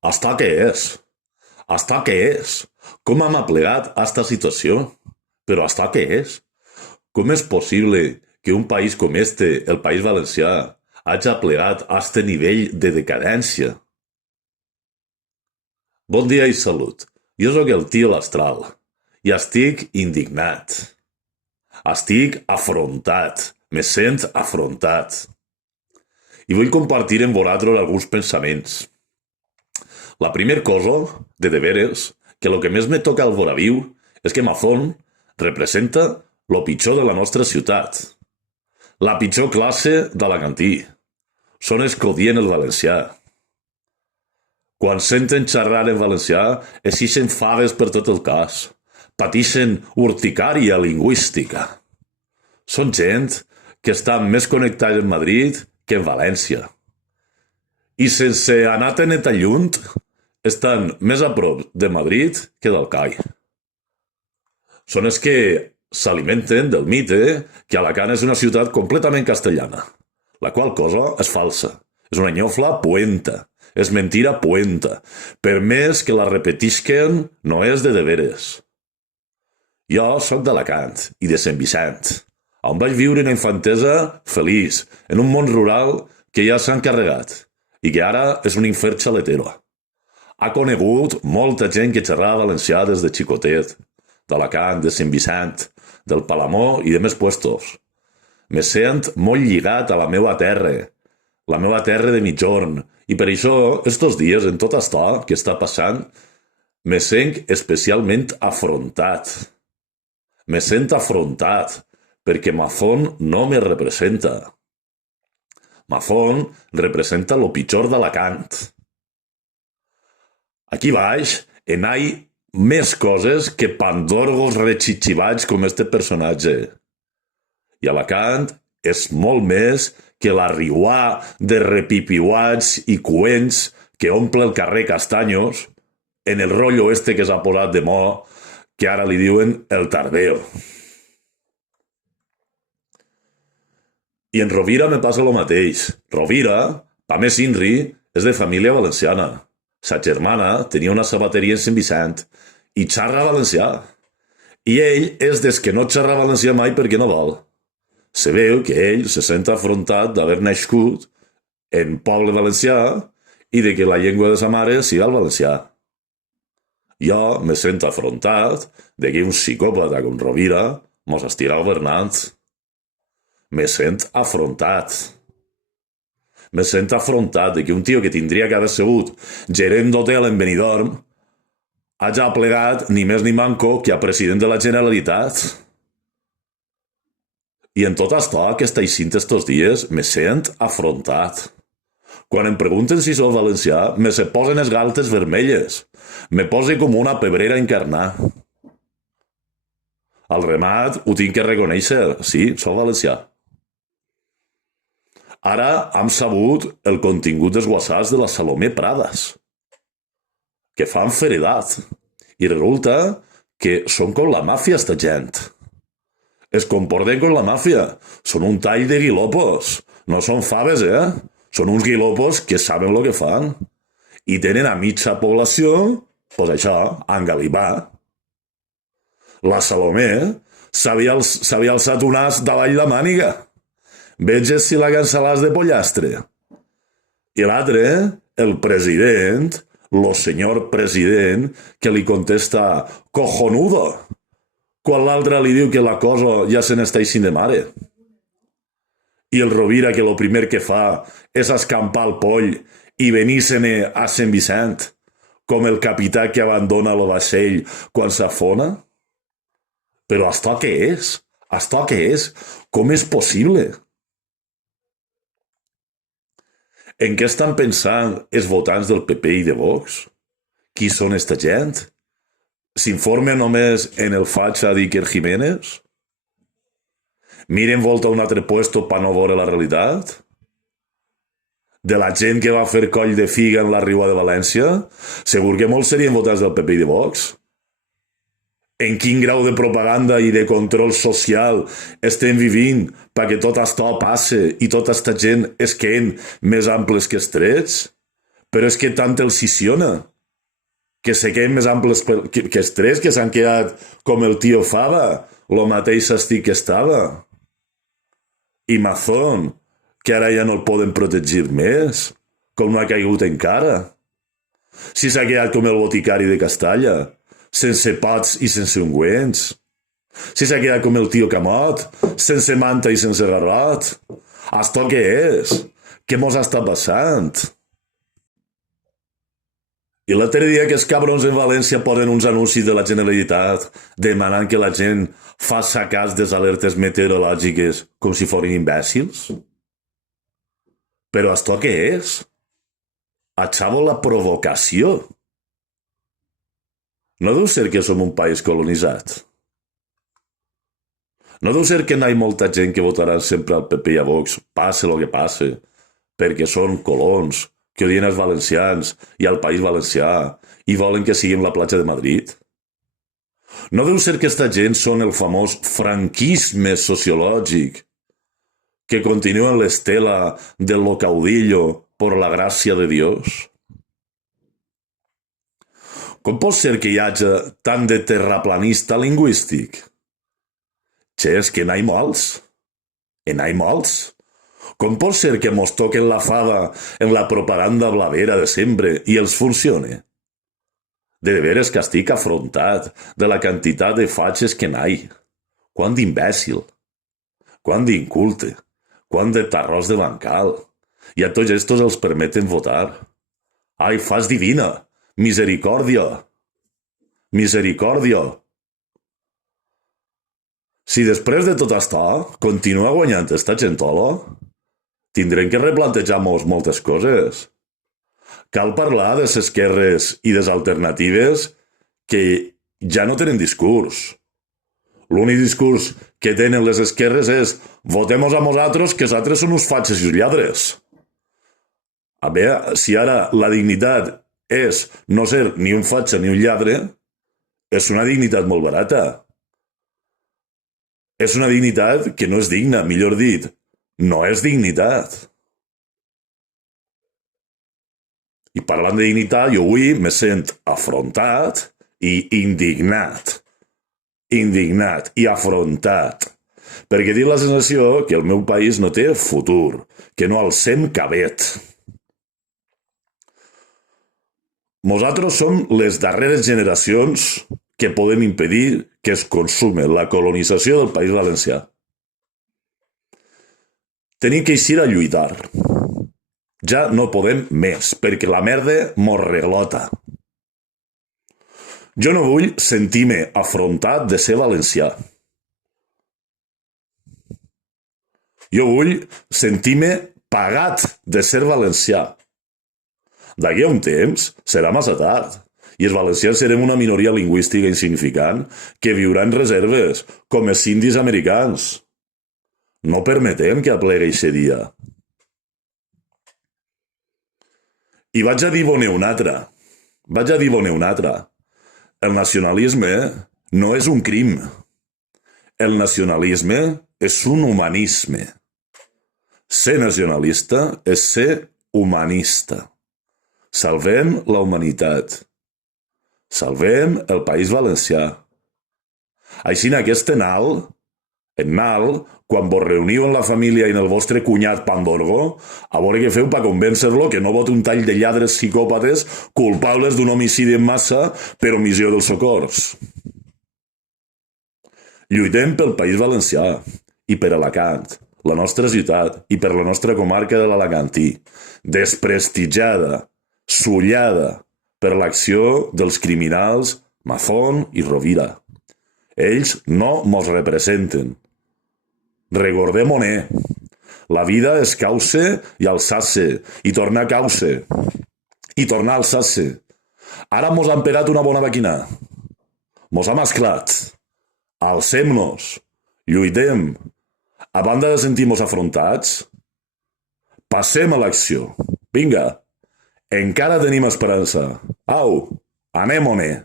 Hasta què és? Hasta què és? Com hem aplegat a esta situació? Però hasta què és? Com és possible que un país com este, el País Valencià, hagi plegat a este nivell de decadència? Bon dia i salut. Jo sóc el tio L'Astral i estic indignat. Estic afrontat. Me sent afrontat. I vull compartir amb vosaltres alguns pensaments. La primera cosa, de veres, que el que més me toca al voraviu és que Mazón representa lo pitjor de la nostra ciutat. La pitjor classe d'Alacantí. Són els que odien el valencià. Quan senten xerrar en valencià, eixixen faves per tot el cas. Patixen urticària lingüística. Són gent que estan més connectats en Madrid que en València. I sense anar tan lluny, estan més a prop de Madrid que del CAI. Són els que s'alimenten del mite que Alacant és una ciutat completament castellana, la qual cosa és falsa. És una nyofla puenta. És mentira puenta. Per més que la repetisquen, no és de veres. Jo sóc d'Alacant i de Sant Vicent, on vaig viure una infantesa feliç, en un món rural que ja s'ha encarregat i que ara és un infern xaletero. Ha conegut molta gent que xerrava valencià des de xicotet, d'Alacant, de Sant Vicent, del Palamó i de més puestos. Me sent molt lligat a la meva terra de Migjorn, i per això, estos dies, en tot això que està passant, me sent especialment afrontat. Me sent afrontat, perquè Mazón no me representa. Mazón representa lo pitjor d'Alacant. Aquí baix en hay més coses que pandorgos rechitxivats com este personatge. I Alacant és molt més que la riuà de repipiuats i cuents que omple el carrer Castaños en el rotllo este que s'ha posat de mo, que ara li diuen el tardeo. I en Rovira me passa el mateix. Rovira, pa més Inri, és de família valenciana. Sa germana tenia una sabateria en Sant Vicent i xarra valencià. I ell és des que no xarra valencià mai perquè no vol. Se veu que ell se sent afrontat d'haver nascut en poble valencià i de que la llengua de sa mare siga el valencià. Jo me sent afrontat de que un psicòpata com Rovira mos estirà governant. Me sent afrontat. Me sent afrontat de que un tio que tindria que haver sigut gerent d'hotel en Benidorm hagi plegat ni més ni manco que a president de la Generalitat. I en tot això que està eixint estos dies me sent afrontat. Quan em pregunten si sóc valencià, me se posen les galtes vermelles. Me posa com una pebrera a encarnar. Al remat ho tinc que reconèixer. Sí, sóc valencià. Ara hem sabut el contingut dels whatsapps de la Salomé Pradas, que fan feredat. I resulta que són com la màfia, esta gent. Es comporten com la màfia. Són un tall de guilopos. No són faves, Són uns guilopos que saben el que fan. I tenen a mitja població, doncs això, a engalipar. La Salomé s'havia alçat un as davall la màniga. Veges si la cancel·làs de pollastre. I l'altre, el president, lo senyor president, que li contesta cojonudo, quan l'altre li diu que la cosa ja se n'està eixint de mare. I el Rovira que lo primer que fa és escampar el poll i venir-se'n a Sant Vicent, com el capità que abandona el vaixell quan s'afona. Però això què és? Això què és? Com és possible? En què estan pensant els votants del PP i de Vox? Qui són esta gent? S'informen només en el fatxa d'Iker Jiménez? Miren volta a un altre puesto per no veure la realitat? De la gent que va fer coll de figa en la Riua de València? Segur que molts serien votants del PP i de Vox. En quin grau de propaganda i de control social estem vivint perquè tot això passe i tota aquesta gent es queden més amples que estrets? Però és que tant el siciona, que se queden més amples que els tres que s'han quedat com el tio Fava, lo mateix estic que estava. I Mazón, que ara ja no el poden protegir més, com no ha caigut encara. Si s'ha quedat com el boticari de Castalla, sense pots i sense ungüents. Si s'ha quedat com el tio Camot, sense manta i sense garrot. Esto què és? Què mos està passant? I l'altre dia que els cabrons en València posen uns anuncis de la Generalitat demanant que la gent faça cas des alertes meteorològiques com si foren imbècils? Però esto què és? Achavo la provocació. No deu ser que som un país colonitzat. No deu ser que n'hi ha molta gent que votarà sempre al PP i a Vox, passe el que passe, perquè són colons, que odien els valencians i al País Valencià i volen que siguem la platja de Madrid? No deu ser que aquesta gent són el famós franquisme sociològic, que continuen l'estela del lo caudillo por la gràcia de Dios? Com pot ser que hi hagi tant de terraplanista lingüístic? Che, és que n'hi ha molts. N'hi ha molts. Com pot ser que mos toquen la fava en la propaganda blavera de sempre i els funcione? De veres que estic afrontat de la quantitat de fatxes que n'hi ha. Quant d'imbècil, quant d'inculte, quant de tarròs de bancal. I a tots estos els permeten votar. Ai, fas divina, misericòrdia, misericòrdia. Si després de tot això continua guanyant esta gentola, tindrem que replantejar-nos moltes coses. Cal parlar de les esquerres i de les alternatives que ja no tenen discurs. L'únic discurs que tenen les esquerres és votemos a nosaltres, que els altres són uns fatxes i uns lladres. A veure, si ara la dignitat és no ser ni un fatxa ni un lladre, és una dignitat molt barata. És una dignitat que no és digna, millor dit, no és dignitat. I parlant de dignitat, jo avui me sent afrontat i indignat. Indignat i afrontat. Perquè tinc la sensació que el meu país no té futur, que no alcem cabet. Nosaltres som les darreres generacions que podem impedir que es consumi la colonització del País Valencià. Tenim que eixir a lluitar. Ja no podem més, perquè la merda mos reglota. Jo no vull sentir-me afrontat de ser valencià. Jo vull sentir-me pagat de ser valencià. D'aquí a un temps serà massa tard. I els valencians serem una minoria lingüística insignificant que viurà en reserves, com els indis americans. No permetem que aplegui aquest dia. I vaig a dir-vos una altra. El nacionalisme no és un crim. El nacionalisme és un humanisme. Ser nacionalista és ser humanista. Salvem la humanitat. Salvem el País Valencià. Així en aquest Nal, quan vos reuniu en la família i en el vostre cunyat Pandorgo, a veure què feu per convèncer-lo que no voti un tall de lladres psicòpates culpables d'un homicidi en massa per omissió dels socors. Lluitem pel País Valencià i per Alacant, la nostra ciutat, i per la nostra comarca de l'Alacantí, desprestigiada, sullada per l'acció dels criminals Mazón i Rovira. Ells no mos representen. Recordem-ho-ne. La vida és cauce i alçar-se, i tornar a cauce, i tornar a alçar-se. Ara mos han pegat una bona vaquina. Mos ha masclat. Alcem-nos. Lluitem. A banda de sentir-nos afrontats, passem a l'acció. Vinga. Encara tenim esperança. Au, anem-ho-ne.